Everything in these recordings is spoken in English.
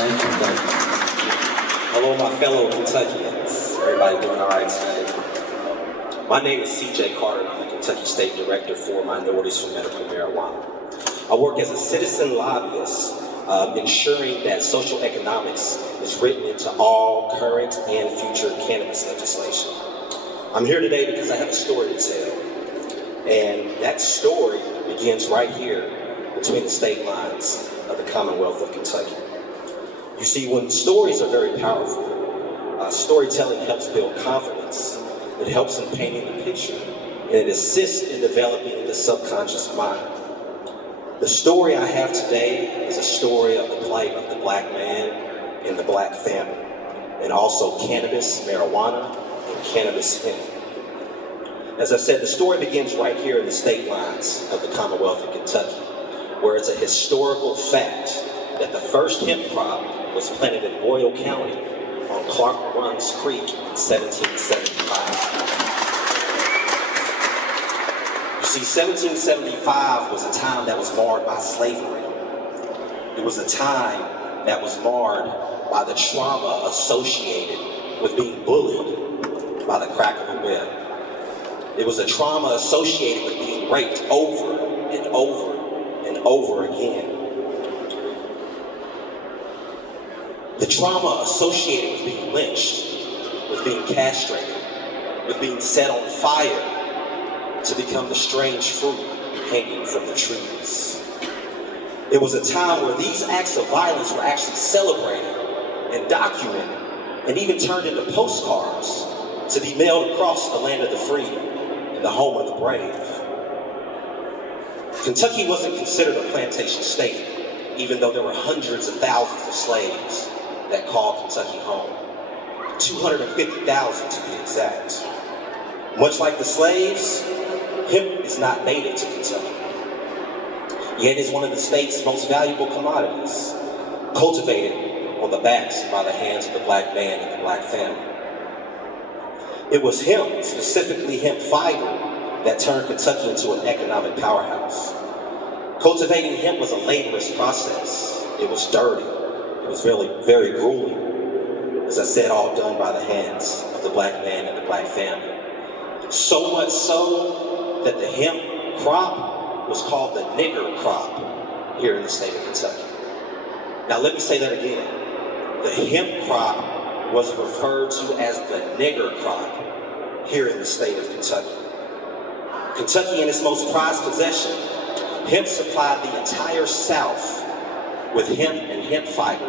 Thank you, thank you. Hello, my fellow Kentuckians. Everybody doing all right today? My name is C.J. Carter, and I'm the Kentucky State Director for Minorities for Medical Marijuana. I work as a citizen lobbyist, ensuring that social economics is written into all current and future cannabis legislation. I'm here today because I have a story to tell, and that story begins right here between the state lines of the Commonwealth of Kentucky. You see, when stories are very powerful, storytelling helps build confidence, it helps in painting the picture, and it assists in developing the subconscious mind. The story I have today is a story of the plight of the black man and the black family, and also cannabis, marijuana, and cannabis hemp. As I said, the story begins right here in the state lines of the Commonwealth of Kentucky, where it's a historical fact that the first hemp crop was planted in Boyle County on Clark Runs Creek in 1775. You see, 1775 was a time that was marred by slavery. It was a time that was marred by the trauma associated with being bullied by the crack of a whip. It was a trauma associated with being raped over and over and over again. The trauma associated with being lynched, with being castrated, with being set on fire to become the strange fruit hanging from the trees. It was a time where these acts of violence were actually celebrated and documented and even turned into postcards to be mailed across the land of the free and the home of the brave. Kentucky wasn't considered a plantation state, even though there were hundreds of thousands of slaves that called Kentucky home. 250,000 to be exact. Much like the slaves, hemp is not native to Kentucky. Yet it's one of the state's most valuable commodities, cultivated on the backs and by the hands of the black man and the black family. It was hemp, specifically hemp fiber, that turned Kentucky into an economic powerhouse. Cultivating hemp was a laborious process. It was dirty. It was really very grueling. As I said, all done by the hands of the black man and the black family. So much so that the hemp crop was called the nigger crop here in the state of Kentucky. Now let me say that again. The hemp crop was referred to as the nigger crop here in the state of Kentucky. Kentucky, in its most prized possession, hemp supplied the entire South with hemp and hemp fiber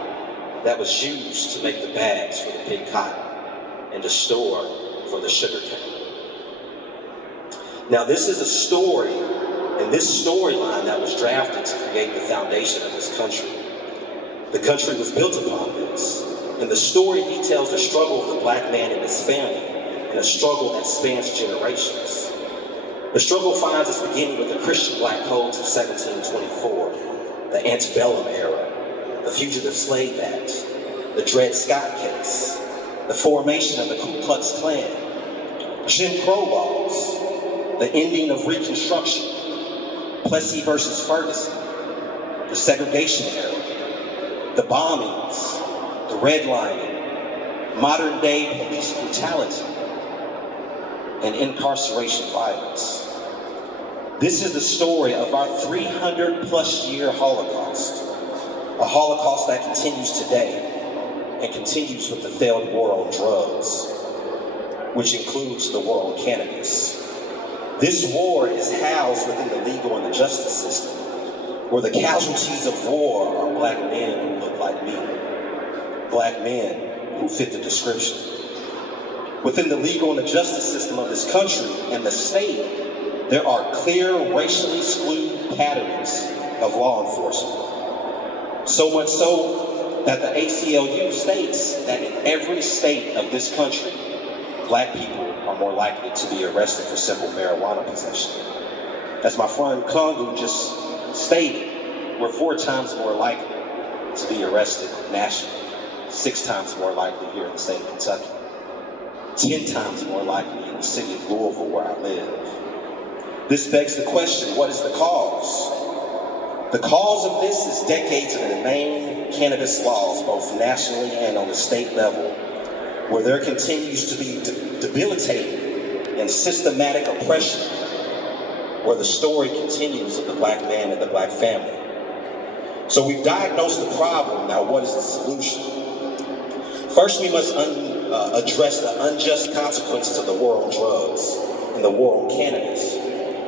that was used to make the bags for the pig cotton and the store for the sugar cane. Now this is a story, and this storyline that was drafted to create the foundation of this country. The country was built upon this, and the story details the struggle of the black man and his family, and a struggle that spans generations. The struggle finds its beginning with the Christian Black Codes of 1724, the antebellum era, the Fugitive Slave Act, the Dred Scott case, the formation of the Ku Klux Klan, Jim Crow laws, the ending of Reconstruction, Plessy versus Ferguson, the segregation era, the bombings, the redlining, modern day police brutality, and incarceration violence. This is the story of our 300+ year Holocaust, a Holocaust that continues today and continues with the failed war on drugs, which includes the war on cannabis. This war is housed within the legal and the justice system, where the casualties of war are black men who look like me, black men who fit the description. Within the legal and the justice system of this country and the state, there are clear racially skewed patterns of law enforcement. So much so that the ACLU states that in every state of this country, black people are more likely to be arrested for simple marijuana possession. As my friend Kongu just stated, we're 4 times more likely to be arrested nationally, 6 times more likely here in the state of Kentucky, 10 times more likely in the city of Louisville where I live. This begs the question, what is the cause? The cause of this is decades of inane cannabis laws, both nationally and on the state level, where there continues to be debilitating and systematic oppression, where the story continues of the black man and the black family. So we've diagnosed the problem, now what is the solution? First, we must address the unjust consequences of the war on drugs and the war on cannabis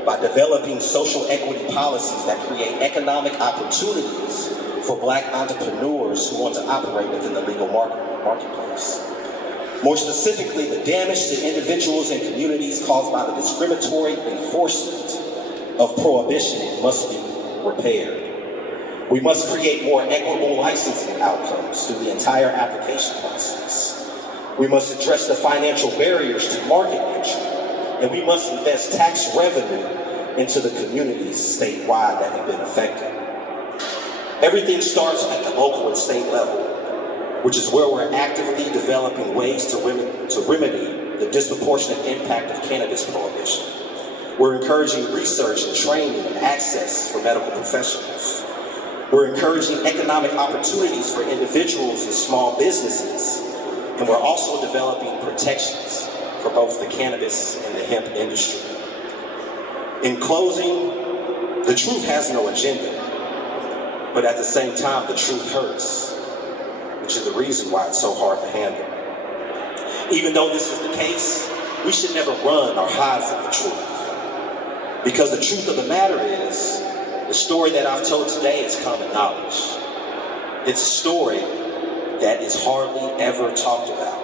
by developing social equity policies that create economic opportunities for black entrepreneurs who want to operate within the legal marketplace. More specifically, the damage to individuals and communities caused by the discriminatory enforcement of prohibition must be repaired. We must create more equitable licensing outcomes through the entire application process. We must address the financial barriers to market entry, and we must invest tax revenue into the communities statewide that have been affected. Everything starts at the local and state level, which is where we're actively developing ways to remedy the disproportionate impact of cannabis prohibition. We're encouraging research and training and access for medical professionals. We're encouraging economic opportunities for individuals and small businesses, and we're also developing protections for both the cannabis and the hemp industry. In closing, the truth has no agenda, but at the same time, the truth hurts, which is the reason why it's so hard to handle. Even though this is the case, we should never run or hide from the truth, because the truth of the matter is, the story that I've told today is common knowledge. It's a story that is hardly ever talked about.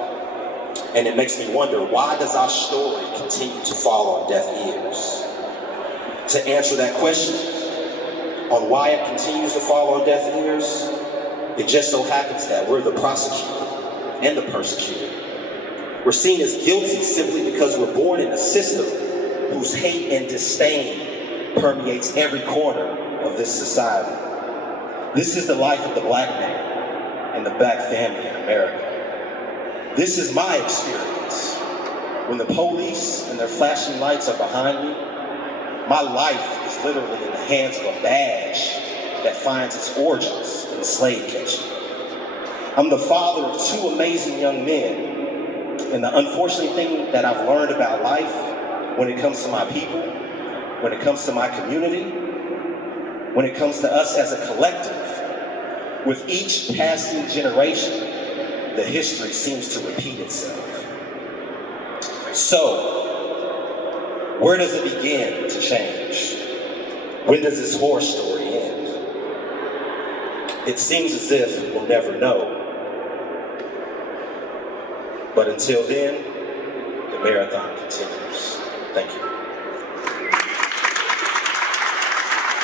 And it makes me wonder, why does our story continue to fall on deaf ears? To answer that question, on why it continues to fall on deaf ears, it just so happens that we're the prosecutor and the persecutor. We're seen as guilty simply because we're born in a system whose hate and disdain permeates every corner of this society. This is the life of the black man and the black family in America. This is my experience. When the police and their flashing lights are behind me, my life is literally in the hands of a badge that finds its origins in slave catching. I'm the father of two amazing young men, and the unfortunate thing that I've learned about life when it comes to my people, when it comes to my community, when it comes to us as a collective, with each passing generation, the history seems to repeat itself. So, where does it begin to change? When does this horror story end? It seems as if we'll never know. But until then, the marathon continues. Thank you.